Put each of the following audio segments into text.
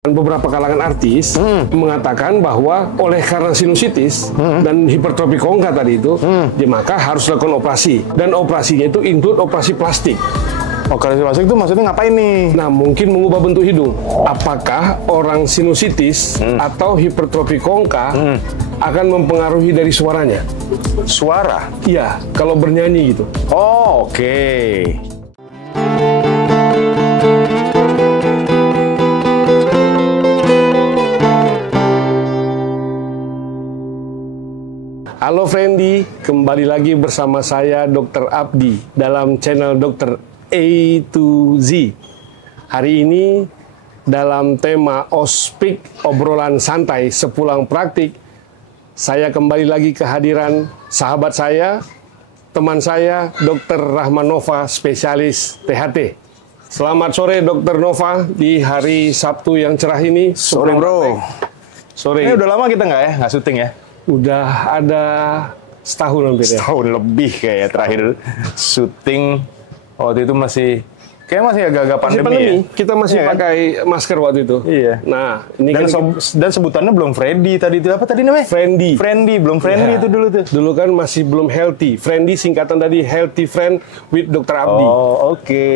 Beberapa kalangan artis mengatakan bahwa oleh karena sinusitis dan hipertrofi kongka tadi itu, dia maka harus lakukan operasi. Dan operasinya itu include operasi plastik. Operasi plastik itu maksudnya ngapain nih? Nah, mungkin mengubah bentuk hidung. Apakah orang sinusitis atau hipertrofi kongka akan mempengaruhi dari suaranya? Suara? Iya, kalau bernyanyi gitu. Oh, oke. Halo Friendly, kembali lagi bersama saya Dr. Abdi dalam channel Dr. A to Z. Hari ini dalam tema Ospik, obrolan santai sepulang praktik, saya kembali lagi kehadiran sahabat saya, teman saya, Dr. Rahman Nova, spesialis THT. Selamat sore Dr. Nova di hari Sabtu yang cerah ini. Sore bro. Sore. Ini udah lama kita nggak syuting ya? Udah ada setahun hampir ya. Setahun lebih kayak terakhir syuting waktu itu masih agak-agak pandemi ya. Kita masih pakai masker waktu itu. Iya. Nah, ini dan sebutannya belum Friendly tadi itu apa tadi namanya? Friendly. Belum Friendly itu dulu tuh. Dulu kan masih belum healthy. Friendly singkatan tadi Healthy Friend with Dr. Abdi. Oh, oke.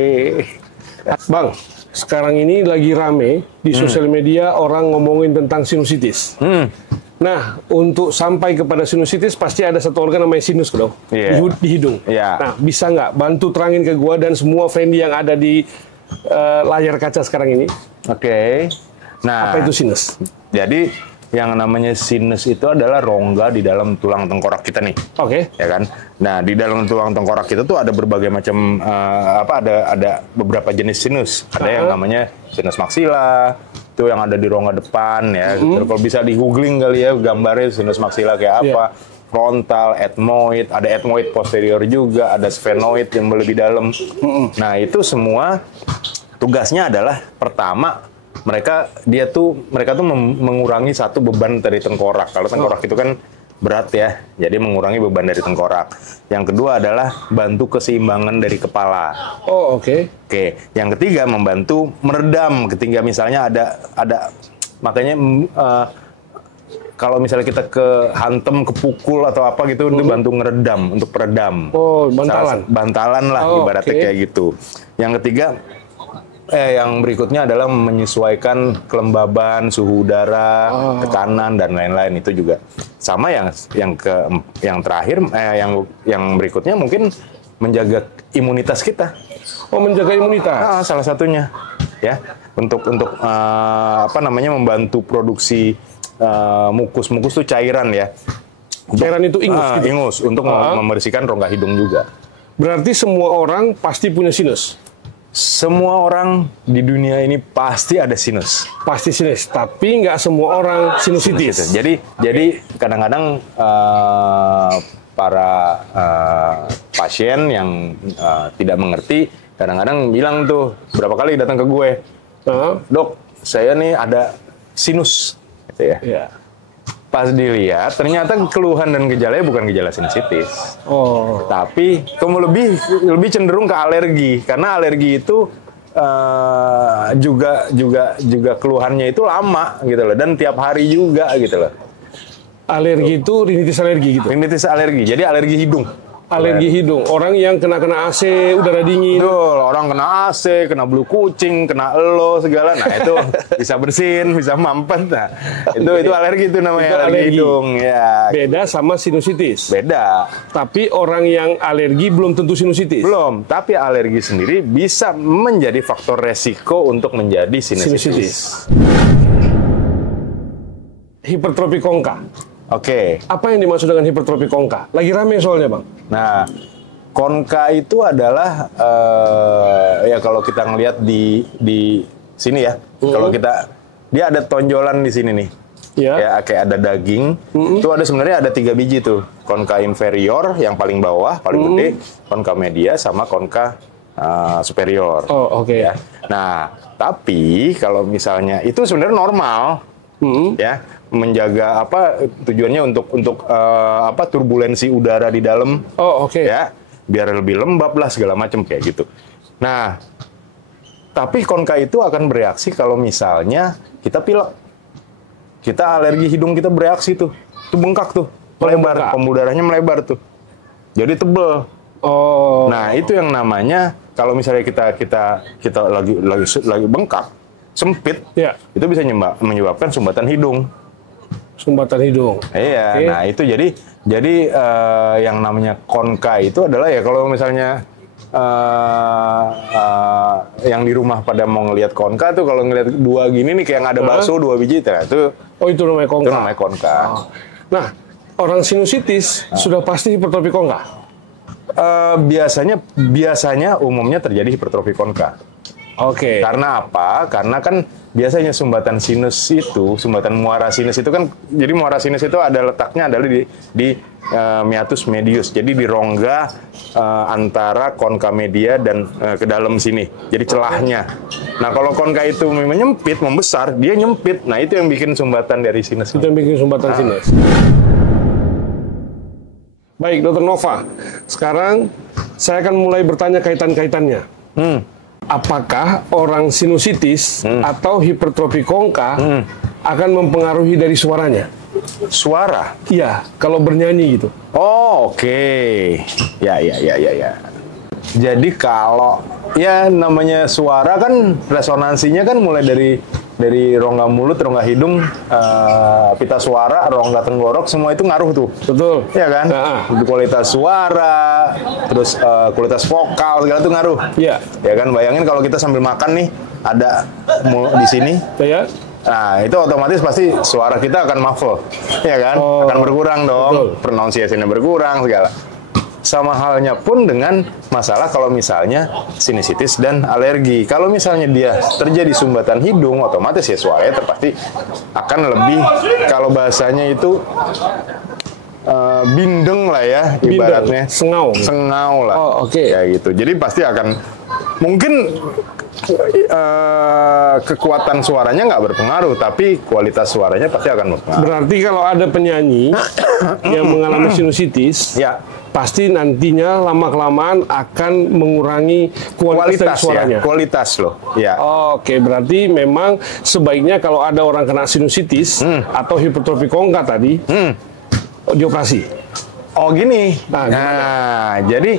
Bang, sekarang ini lagi rame di sosial media orang ngomongin tentang sinusitis. Nah, untuk sampai kepada sinusitis pasti ada satu organ namanya sinus dong, di hidung. Nah, bisa nggak bantu terangin ke gua dan semua Friendly yang ada di layar kaca sekarang ini? Oke. Nah, apa itu sinus? Jadi yang namanya sinus itu adalah rongga di dalam tulang tengkorak kita nih. Oke. Ya kan? Nah, di dalam tulang tengkorak kita tuh ada berbagai macam ada beberapa jenis sinus. Ada yang namanya sinus maksila, itu yang ada di rongga depan ya. Kalau bisa di googling kali ya gambarnya sinus maksila kayak apa. Frontal, ethmoid, ada ethmoid posterior juga, ada sphenoid yang lebih dalam. Nah, itu semua tugasnya adalah pertama mereka tuh mengurangi satu beban dari tengkorak. Kalau tengkorak itu kan berat ya, jadi mengurangi beban dari tengkorak. Yang kedua adalah bantu keseimbangan dari kepala. Oh, oke. Oke, yang ketiga membantu meredam ketika misalnya ada makanya kalau misalnya kita kehantem, kepukul atau apa gitu, itu bantu ngeredam, untuk peredam. Oh, bantalan. Bantalan lah ibaratnya kayak gitu. Yang ketiga yang berikutnya adalah menyesuaikan kelembaban, suhu udara, tekanan dan lain-lain. Itu juga sama yang terakhir yang berikutnya mungkin menjaga imunitas kita. Oh, menjaga imunitas. Salah satunya ya untuk membantu produksi mukus tuh cairan ya. Cairan itu ingus gitu? Ingus untuk membersihkan rongga hidung juga. Berarti semua orang pasti punya sinus? Semua orang di dunia ini pasti ada sinus. Pasti sinus, tapi nggak semua orang sinusitis. Jadi kadang-kadang para pasien yang tidak mengerti, kadang-kadang bilang tuh berapa kali datang ke gue, dok, saya nih ada sinus, gitu ya. Pas dilihat, ternyata keluhan dan gejalanya bukan gejala sinusitis. Tapi kamu lebih cenderung ke alergi, karena alergi itu juga keluhannya itu lama gitu loh, dan tiap hari juga gitu loh. Alergi itu rinitis alergi gitu. Rinitis alergi, jadi alergi hidung. Alergi hidung, orang yang kena AC, udara dingin. Betul, orang kena AC, kena bulu kucing, kena elo segala. Nah, itu bisa bersin, bisa mampet. Nah, itu alergi itu namanya, alergi hidung ya. Beda sama sinusitis. Beda. Tapi orang yang alergi belum tentu sinusitis. Belum, tapi alergi sendiri bisa menjadi faktor resiko untuk menjadi sinusitis. Hipertrofi kongka. Oke. Apa yang dimaksud dengan hipertrofi kongka? Lagi rame soalnya, Bang. Nah, kongka itu adalah ya kalau kita ngelihat di sini ya. Kalau dia ada tonjolan di sini nih. Ya, kayak ada daging. Itu sebenarnya ada 3 biji tuh. Kongka inferior yang paling bawah, paling gede, kongka media sama kongka superior. Oh, oke. Ya. Nah, tapi kalau misalnya itu sebenarnya normal. Ya, menjaga tujuannya untuk turbulensi udara di dalam. Ya, biar lebih lembab lah segala macam kayak gitu. Nah, Tapi konka itu akan bereaksi kalau misalnya kita pilek. Kita alergi hidung kita bereaksi tuh. Itu bengkak tuh. Melebar. Pembuluh darahnya melebar tuh. Jadi tebel. Oh. Nah, itu yang namanya kalau misalnya kita lagi bengkak, sempit, ya. Itu bisa menyebabkan sumbatan hidung. Sumbatan hidung. Iya. Okay. Nah, itu jadi yang namanya konka itu adalah ya kalau misalnya yang di rumah pada mau ngelihat konka tuh kalau ngelihat dua gini nih kayak ada bakso dua biji itu. Oh, itu namanya konka. Itu namanya konka. Oh. Nah, orang sinusitis sudah pasti hipertrofi konka. Biasanya umumnya terjadi hipertrofi konka. Oke. Karena apa? Karena kan biasanya sumbatan muara sinus itu kan, jadi muara sinus itu letaknya adalah di meatus medius, jadi di rongga antara konka media dan ke dalam sini, jadi celahnya. Nah, kalau konka itu menyempit, membesar, dia nyempit. Nah, itu yang bikin sumbatan dari sinus. Itu yang bikin sumbatan sinus. Baik, Dr. Nova. Sekarang saya akan mulai bertanya kaitan-kaitannya. Apakah orang sinusitis atau hipertrofi konka akan mempengaruhi dari suaranya? Suara? Iya, kalau bernyanyi gitu. Oh, oke. Ya. Jadi kalau ya namanya suara kan resonansinya kan mulai dari rongga mulut, rongga hidung, pita suara, rongga tenggorok, semua itu ngaruh tuh. Betul. Iya kan? Kualitas suara, terus kualitas vokal, segala itu ngaruh. Iya. Ya kan? Bayangin kalau kita sambil makan nih, ada di sini. Iya. Nah, itu otomatis pasti suara kita akan muffle. Ya kan? Akan berkurang dong. Pronunciation-nya berkurang, segala. Sama halnya pun dengan masalah kalau misalnya sinusitis dan alergi. Kalau misalnya dia terjadi sumbatan hidung, otomatis ya suaranya pasti akan lebih, kalau bahasanya itu bindeng lah ya, ibaratnya. Sengau lah. Oh, oke. Ya gitu. Jadi pasti akan mungkin kekuatan suaranya nggak berpengaruh, tapi kualitas suaranya pasti akan berpengaruh. Berarti kalau ada penyanyi yang mengalami sinusitis, ya pasti nantinya lama-kelamaan akan mengurangi kualitas suaranya. Ya, kualitas loh. Ya. Oke, berarti memang sebaiknya kalau ada orang kena sinusitis atau hipertrofi konka tadi, dioperasi. Oh gini. Nah jadi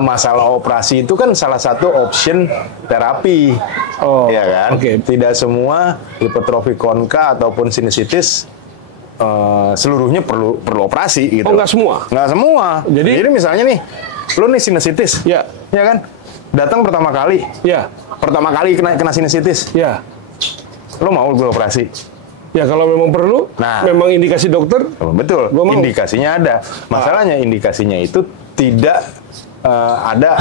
masalah operasi itu kan salah satu option terapi. Oh, ya kan? Okay. Tidak semua hipertrofi konka ataupun sinusitis seluruhnya perlu operasi gitu. Oh, nggak semua? Nggak semua. Jadi misalnya nih, lu nih sinusitis, ya kan? Datang pertama kali, pertama kali kena sinusitis, lu mau gue operasi? Ya kalau memang perlu, memang indikasi dokter. Betul, indikasinya ada. Masalahnya indikasinya itu tidak ada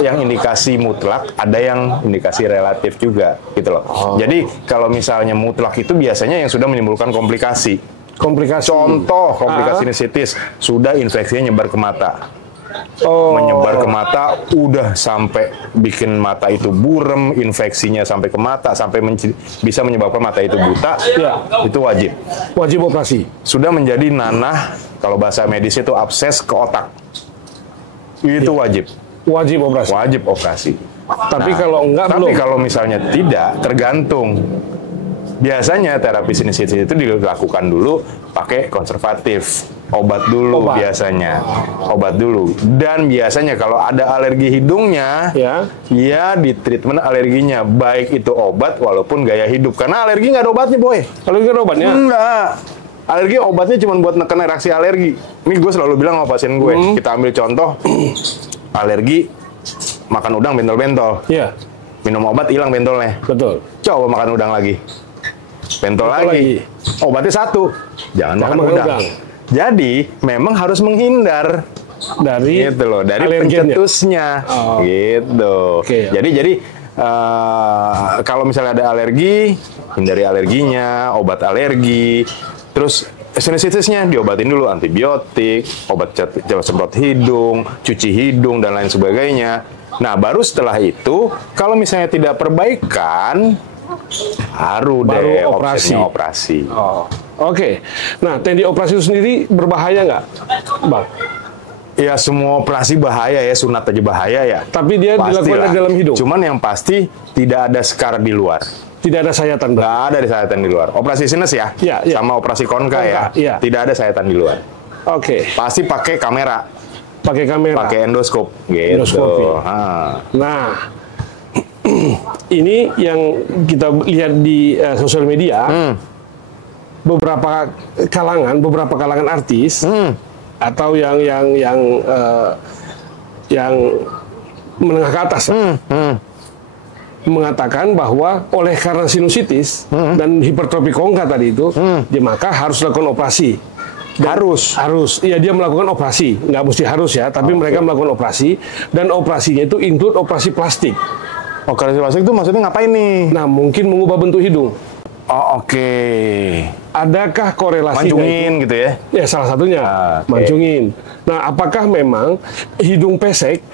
yang indikasi mutlak, ada yang indikasi relatif juga, gitu loh. Jadi kalau misalnya mutlak itu biasanya yang sudah menimbulkan komplikasi. Contoh komplikasi sinusitis, sudah infeksinya nyebar ke mata. Menyebar ke mata, udah sampai bikin mata itu burem, infeksinya sampai ke mata, sampai bisa menyebabkan mata itu buta, itu wajib. Wajib operasi. Sudah menjadi nanah, kalau bahasa medis itu abses ke otak. Itu wajib. Wajib operasi. Wajib operasi. Tapi kalau enggak belum. Tapi kalau misalnya tidak, tergantung. Biasanya terapi sinusitis itu dilakukan dulu pakai konservatif. Obat dulu biasanya. Obat dulu. Dan biasanya kalau ada alergi hidungnya, ya di treatment alerginya. Baik itu obat walaupun gaya hidup. Karena alergi nggak ada obatnya, Boy. Alergi nggak ada obatnya? Enggak. Alergi obatnya cuma buat neken reaksi alergi. Ini gue selalu bilang sama pasien gue. Kita ambil contoh. Alergi, makan udang bentol-bentol. Minum obat hilang bentolnya. Betul. Coba makan udang lagi. Bentol lagi. Obatnya satu. Jangan makan udang. Jadi memang harus menghindar dari gitu loh, dari pencetusnya. Gitu. Jadi kalau misalnya ada alergi, hindari alerginya, obat alergi. Terus sinusitisnya diobatin dulu, antibiotik, obat semprot hidung, cuci hidung dan lain sebagainya. Nah, baru setelah itu kalau misalnya tidak perbaikan, baru deh operasi. Oke. Nah, teknik operasi itu sendiri berbahaya nggak, Bang? Ya semua operasi bahaya ya, sunat aja bahaya ya. Tapi dia dilakukan Pastilah. di dalam hidung. Cuman yang pasti tidak ada scar di luar. Tidak ada sayatan. Nggak ada di sayatan di luar. Operasi sinus ya, Iya, iya. sama operasi konka ya, iya. tidak ada sayatan di luar. Oke. Pasti pakai kamera, Pakai kamera. pakai endoskop, gitu. Endoskopi. Nah, ini yang kita lihat di sosial media, beberapa kalangan artis atau yang menengah ke atas mengatakan bahwa oleh karena sinusitis dan hipertrofi kongka tadi itu, dia maka harus lakukan operasi. Harus. Iya, dia melakukan operasi. Nggak mesti harus ya, tapi mereka melakukan operasi, dan operasinya itu include operasi plastik. Operasi plastik itu maksudnya ngapain nih? Nah, mungkin mengubah bentuk hidung. Oh, oke. Adakah korelasi Mancungin gitu ya? Ya, salah satunya mancungin. Nah, apakah memang hidung pesek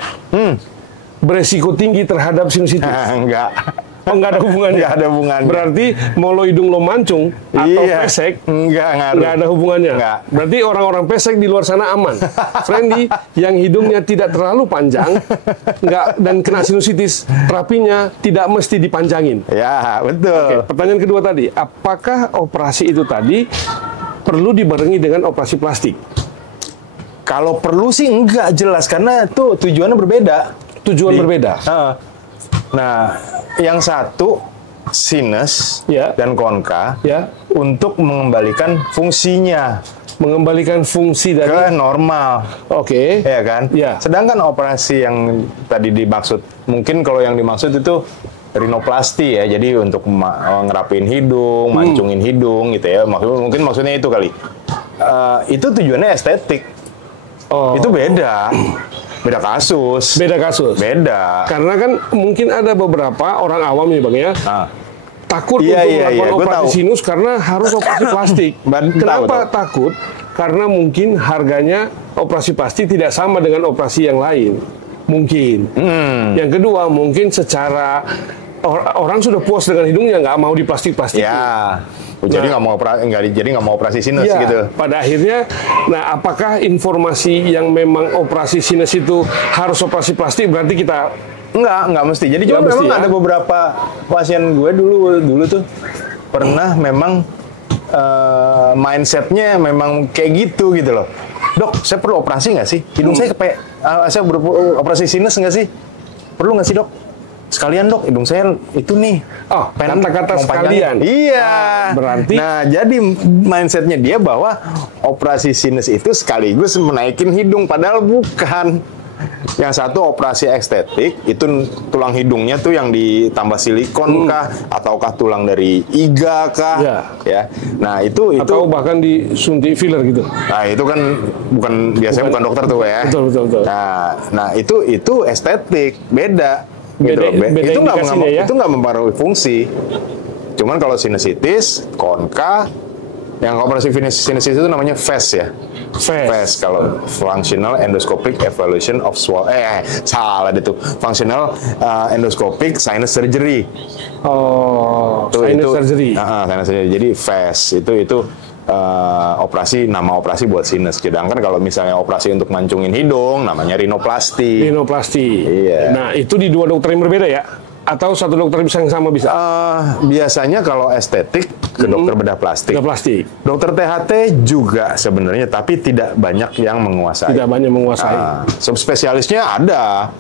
beresiko tinggi terhadap sinusitis? Enggak. Oh, nggak ada hubungannya? Nggak ada hubungannya. Berarti mau lo hidung lo mancung atau pesek, nggak ada hubungannya? Nggak. Berarti orang-orang pesek di luar sana aman. Friendly, yang hidungnya tidak terlalu panjang, dan kena sinusitis, terapinya tidak mesti dipanjangin. Ya, betul. Oke, pertanyaan kedua tadi, apakah operasi itu tadi perlu dibarengi dengan operasi plastik? Kalau perlu sih enggak jelas, karena itu tujuannya berbeda. Berbeda. Nah, yang satu sinus Ya. dan konka Ya, untuk mengembalikan fungsinya mengembalikan fungsi dari. ke normal. Oke. Ya kan? Ya. Sedangkan operasi yang tadi dimaksud, mungkin kalau yang dimaksud itu rinoplasti ya, jadi untuk ngerapin hidung, mancungin hidung gitu ya. Mungkin maksudnya itu kali. Itu tujuannya estetik. Oh. Itu beda. Beda kasus. Beda. Karena kan mungkin ada beberapa orang awam nih Bang ya, takut Iya, untuk iya, melakukan iya, gua operasi tahu. sinus karena harus operasi plastik. Kenapa tahu. takut? Karena mungkin harganya operasi plastik tidak sama dengan operasi yang lain. Mungkin. Yang kedua, mungkin secara orang sudah puas dengan hidungnya, nggak mau diplastik-plastik. Ya. Jadi nggak mau operasi sinus Ya, gitu. pada akhirnya, nah apakah informasi yang memang operasi sinus itu harus operasi plastik berarti kita Nggak mesti. Jadi cuma Nggak mesti, memang ya? ada beberapa pasien gue dulu tuh pernah memang mindsetnya memang kayak gitu loh. Dok, saya perlu operasi nggak sih? Hidung saya saya operasi sinus nggak sih? Perlu nggak sih dok? Sekalian dok, hidung saya itu nih. Oh, pengen kata-kata mau sekalian. panjangin. Iya. Berarti. Nah, jadi mindsetnya dia bahwa operasi sinus itu sekaligus menaikin hidung, padahal bukan. Yang satu operasi estetik, itu tulang hidungnya tuh yang ditambah silikon kah, ataukah tulang dari iga kah, ya. Nah itu atau bahkan disuntik filler gitu. Nah itu kan biasanya bukan dokter tuh ya. Betul. Nah itu estetik, beda. Beda Itu ya? nggak mempengaruhi fungsi. Cuman kalau sinusitis, konka, yang operasi sinusitis itu namanya FES ya. FES kalau Functional Endoscopic Evaluation of salah itu. Functional Endoscopic Sinus Surgery. Oh, sinus surgery. Sinus surgery. Jadi FES itu nama operasi buat sinus. Sedangkan kalau misalnya operasi untuk mancungin hidung, namanya rinoplasti. Iya. Nah, itu di dua dokter yang berbeda ya? Atau satu dokter bisa yang sama bisa? Biasanya kalau estetik ke dokter bedah plastik. Dokter THT juga sebenarnya, tapi tidak banyak yang menguasai. Subspesialisnya ada.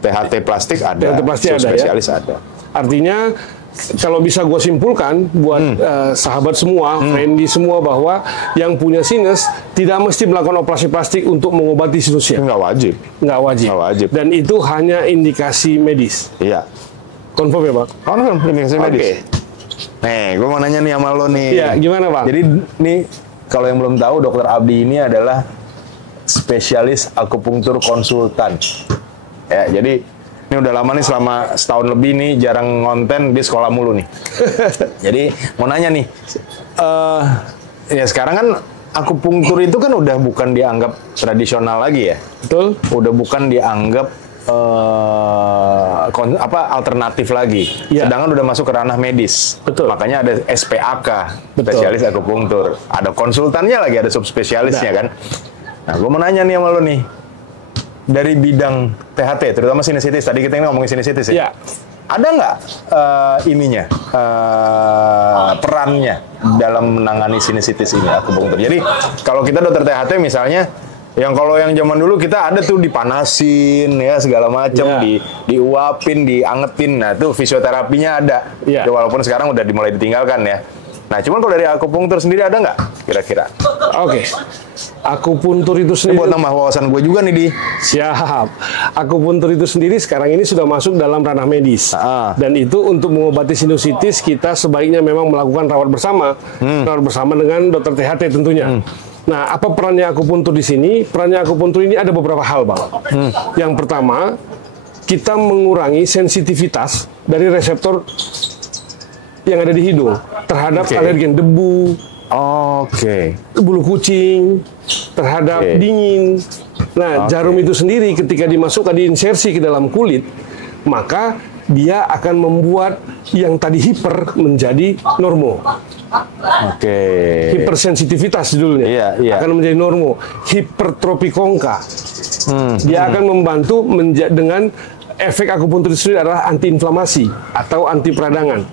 THT plastik ada. Subspesialis ada. Artinya kalau bisa gue simpulkan buat sahabat semua, friendly semua, bahwa yang punya sinus tidak mesti melakukan operasi plastik untuk mengobati sinusnya. Nggak wajib. Dan itu hanya indikasi medis. Iya. Confirm ya Bang? Confirm, indikasi medis. Nih, gue mau nanya nih sama lo nih. Iya, gimana Bang? Jadi nih, kalau yang belum tahu, Dokter Abdi ini adalah spesialis akupunktur konsultan. Ya, jadi ini udah lama nih, selama setahun lebih nih jarang ngonten, di sekolah mulu nih. Jadi mau nanya nih, ya sekarang kan akupunktur itu kan udah bukan dianggap tradisional lagi ya. Betul. Udah bukan dianggap alternatif lagi. Sedangkan udah masuk ke ranah medis. Betul. Makanya ada SPAK, spesialis akupunktur. Ada konsultannya lagi, ada subspesialisnya kan. Nah, gue mau nanya nih sama lo nih. dari bidang THT, terutama sinusitis. Tadi kita ngomongin sinusitis ya. Ya. Ada nggak perannya dalam menangani sinusitis ini akupunktur? Jadi kalau kita dokter THT misalnya, kalau yang zaman dulu kita ada tuh dipanasin ya segala macam, diuapin, diangetin. Nah, tuh fisioterapinya ada. Ya. Walaupun sekarang udah mulai ditinggalkan ya. Nah, cuman kalau dari akupunktur sendiri ada nggak kira-kira? Oke. Akupuntur itu Ini sendiri buat nambah wawasan gue juga nih, Di. siap. Akupuntur itu sendiri sekarang ini sudah masuk dalam ranah medis. Dan itu untuk mengobati sinusitis kita sebaiknya memang melakukan rawat bersama. Rawat bersama dengan dokter THT tentunya. Nah, apa perannya akupuntur di sini? Perannya akupuntur ini ada beberapa hal, Bang. Yang pertama, kita mengurangi sensitivitas dari reseptor yang ada di hidung terhadap alergen debu, bulu kucing, terhadap dingin. Nah, jarum itu sendiri ketika dimasukkan diinsersi ke dalam kulit, maka dia akan membuat yang tadi hiper menjadi normo. Hipersensitivitas judulnya akan menjadi normo. Hipertropi kongka. Dia akan membantu dengan efek akupuntur itu adalah antiinflamasi atau anti peradangan.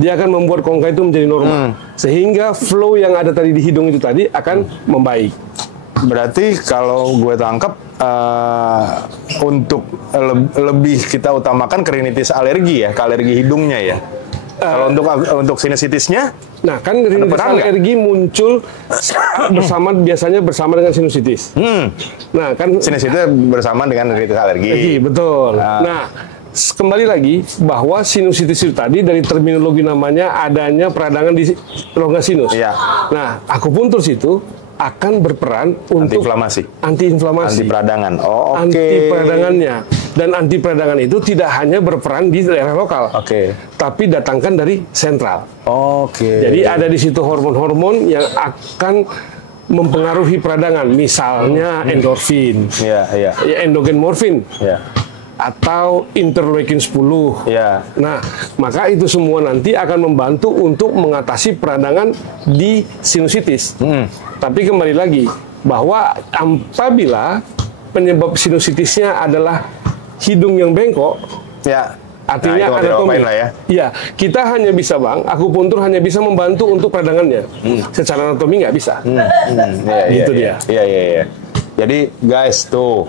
Dia akan membuat kongka itu menjadi normal. Sehingga flow yang ada tadi di hidung itu tadi akan membaik. Berarti kalau gue tangkap untuk lebih kita utamakan ke rinitis alergi ya, ke alergi hidungnya ya. Kalau untuk sinusitisnya, nah kan rinitis alergi muncul biasanya bersama dengan sinusitis. Nah kan sinusitis bersama dengan rinitis alergi. Betul. Nah, kembali lagi bahwa sinusitis itu tadi dari terminologi namanya adanya peradangan di rongga sinus. Nah, akupuntur situ akan berperan untuk anti-inflamasi, anti-peradangan. Anti-peradangannya. Dan anti peradangan itu tidak hanya berperan di daerah lokal, tapi datangkan dari sentral. Jadi ada di situ hormon-hormon yang akan mempengaruhi peradangan, misalnya endorfin, endogen morfin, atau interleukin 10. Nah, maka itu semua nanti akan membantu untuk mengatasi peradangan di sinusitis. Tapi kembali lagi bahwa apabila penyebab sinusitisnya adalah hidung yang bengkok, artinya anatomi. Kita hanya bisa, Bang, akupuntur hanya bisa membantu untuk peradangannya. Secara anatomi nggak bisa. Gitu dia. Jadi guys tuh,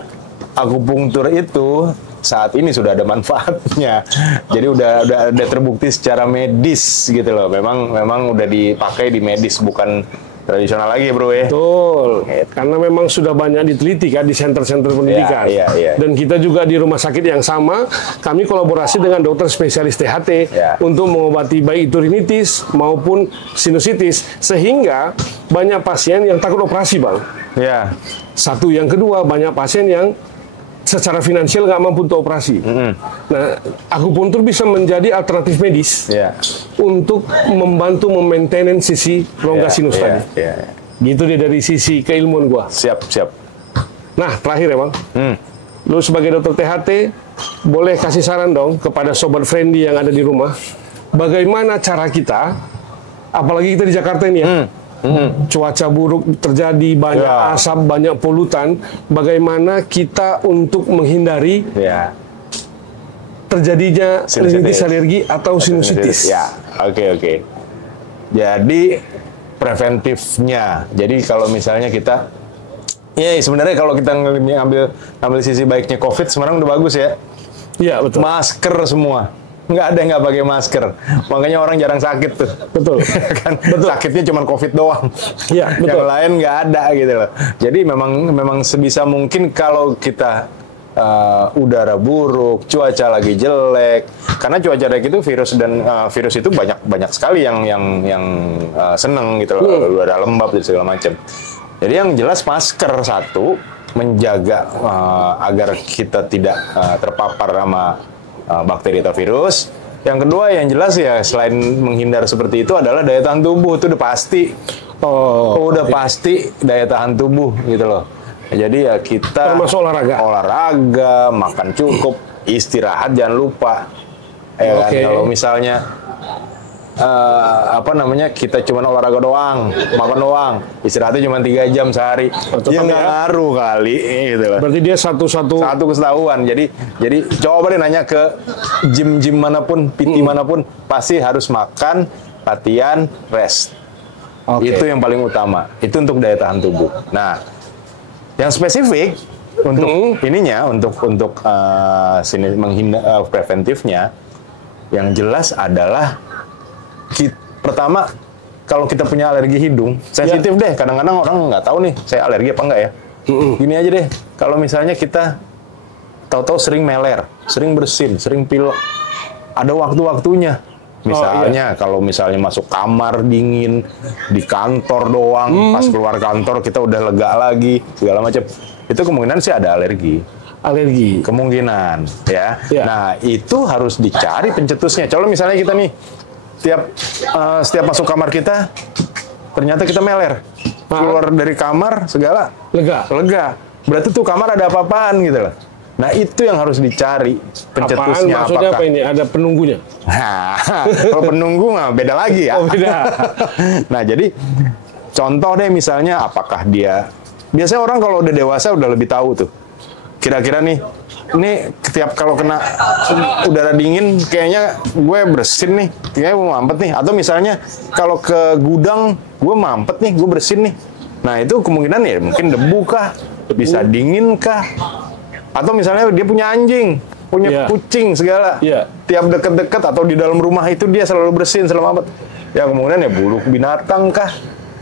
akupunktur itu saat ini sudah ada manfaatnya. Jadi udah terbukti secara medis gitu loh. Memang udah dipakai di medis, bukan tradisional lagi, bro ya. Betul. Karena memang sudah banyak diteliti kan di center-center pendidikan. Dan kita juga di rumah sakit yang sama, kami kolaborasi dengan dokter spesialis THT untuk mengobati baik itu rinitis maupun sinusitis, sehingga banyak pasien yang takut operasi, Bang. Satu, yang kedua, banyak pasien yang secara finansial nggak mampu untuk operasi. Nah, akupuntur bisa menjadi alternatif medis untuk membantu memaintain sisi rongga sinus tadi. Gitu deh dari sisi keilmuan gua. Siap. Nah, terakhir ya, Bang. Lu sebagai dokter THT, boleh kasih saran dong kepada sobat friendly yang ada di rumah. Bagaimana cara kita, apalagi kita di Jakarta ini ya, cuaca buruk terjadi, banyak asap, banyak polutan. Bagaimana kita untuk menghindari terjadinya rinitis alergi atau sinusitis? Oke. Jadi preventifnya. Jadi kalau misalnya kita, sebenarnya kalau kita ngambil sisi baiknya COVID, sekarang udah bagus ya. Iya, betul. Masker semua. Nggak ada yang nggak pakai masker, makanya orang jarang sakit tuh. Betul. Sakitnya cuma COVID doang. Yang lain nggak ada gitu loh. Jadi memang sebisa mungkin kalau kita udara buruk, cuaca lagi jelek, karena cuaca jelek itu virus itu banyak sekali yang seneng gitu loh, udara lembab dan segala macam. Jadi yang jelas masker satu menjaga agar kita tidak terpapar sama bakteri atau virus. Yang kedua yang jelas ya, selain menghindar seperti itu adalah daya tahan tubuh. Itu udah pasti. Pasti daya tahan tubuh gitu loh. Jadi ya kita termasuk olahraga, makan cukup, istirahat jangan lupa. Kalau misalnya apa namanya, kita cuma olahraga doang, makan doang, istirahatnya cuma 3 jam sehari, ya nggak ngaruh kali gitu loh. Berarti dia satu ketahuan. Jadi coba deh nanya ke gym manapun, PT manapun, pasti harus makan, latihan, rest. Itu yang paling utama. Itu untuk daya tahan tubuh. Nah, yang spesifik untuk ininya, untuk sini preventifnya, yang jelas adalah pertama, kalau kita punya alergi hidung, sensitif deh. Kadang-kadang orang nggak tahu nih, saya alergi apa enggak ya. Gini aja deh, kalau misalnya kita tahu-tahu sering meler, sering bersin, sering pilek, ada waktu-waktunya. Misalnya, kalau misalnya masuk kamar dingin, di kantor doang, pas keluar kantor kita udah lega lagi, segala macam. Itu kemungkinan sih ada alergi. Kemungkinan, ya. Nah, itu harus dicari pencetusnya. Kalau misalnya kita nih, setiap masuk kamar kita, ternyata kita meler. Keluar dari kamar, segala lega. Berarti tuh kamar ada apa-apaan gitu loh. Nah, itu yang harus dicari pencetusnya. Maksudnya apa ini? Ada penunggunya? Nah, kalau penunggu mah beda lagi ya. Beda. Nah, jadi contoh deh misalnya, apakah dia... Biasanya orang kalau udah dewasa udah lebih tahu tuh. Kira-kira nih, ini setiap kalau kena udara dingin, kayaknya gue bersin nih, kayaknya gue mampet nih. Atau misalnya kalau ke gudang, gue mampet nih, gue bersin nih. Nah, itu kemungkinan ya mungkin debu kah, bisa dingin kah, atau misalnya dia punya anjing, punya kucing segala. Tiap deket-deket atau di dalam rumah itu dia selalu bersin, selalu mampet. Ya kemungkinan ya buluk binatang kah.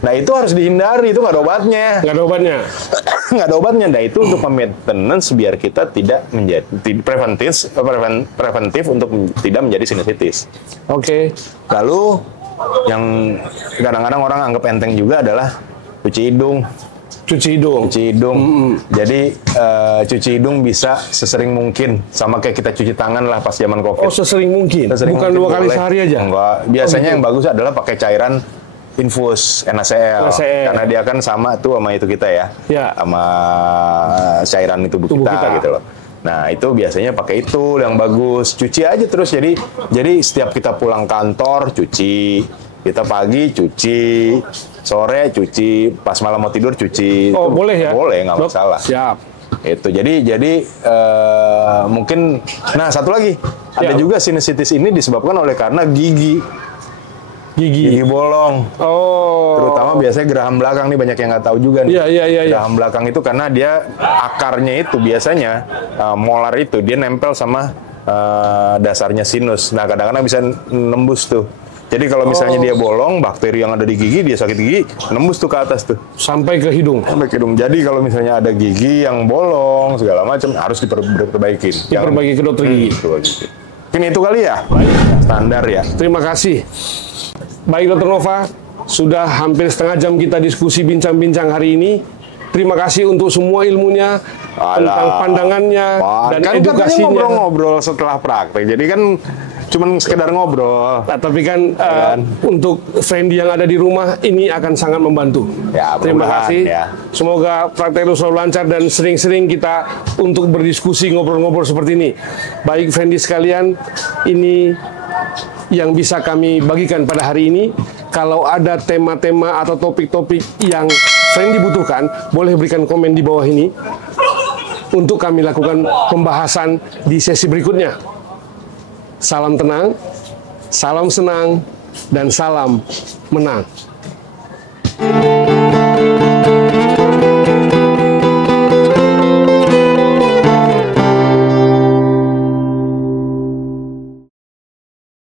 Nah, itu harus dihindari, itu nggak ada obatnya. Nggak ada obatnya. Nah, itu untuk maintenance biar kita tidak menjadi preventif untuk tidak menjadi sinusitis. Lalu yang kadang-kadang orang anggap enteng juga adalah cuci hidung. Jadi cuci hidung bisa sesering mungkin, sama kayak kita cuci tangan lah pas zaman COVID. Sesering mungkin. Bukan 2 kali sehari aja. Enggak. Biasanya yang bagus adalah pakai cairan infus NaCl, karena dia kan sama tuh sama itu kita ya, sama cairan tubuh kita gitu loh. Nah, itu biasanya pakai itu yang bagus. Cuci aja terus. Jadi setiap kita pulang kantor cuci, kita pagi cuci, sore cuci, pas malam mau tidur cuci. Boleh ya? Boleh, nggak masalah. Siap. Itu jadi mungkin. Nah, satu lagi, ada juga sinusitis ini disebabkan oleh karena gigi bolong. Terutama biasanya geraham belakang nih, banyak yang nggak tahu juga nih. Geraham belakang itu karena dia akarnya itu biasanya molar itu dia nempel sama dasarnya sinus. Nah, kadang-kadang bisa nembus tuh. Jadi kalau misalnya dia bolong, bakteri yang ada di gigi, dia sakit gigi, nembus tuh ke atas tuh. Sampai ke hidung. Jadi kalau misalnya ada gigi yang bolong segala macam harus diperbaiki. Diperbaiki ke dokter gigi. Ini itu kali ya. Standar ya. Terima kasih. Baik Dr. Nova, sudah hampir setengah jam kita diskusi bincang-bincang hari ini. Terima kasih untuk semua ilmunya, tentang pandangannya, dan edukasinya. Kan ngobrol setelah praktek, jadi kan cuman sekedar ngobrol. Nah, tapi kan untuk friendly yang ada di rumah, ini akan sangat membantu. Terima kasih. Semoga praktek itu selalu lancar dan sering-sering kita untuk berdiskusi, ngobrol-ngobrol seperti ini. Baik friendly sekalian, ini yang bisa kami bagikan pada hari ini. Kalau ada tema-tema atau topik-topik yang friendly butuhkan, boleh berikan komen di bawah ini untuk kami lakukan pembahasan di sesi berikutnya. Salam tenang, salam senang, dan salam menang.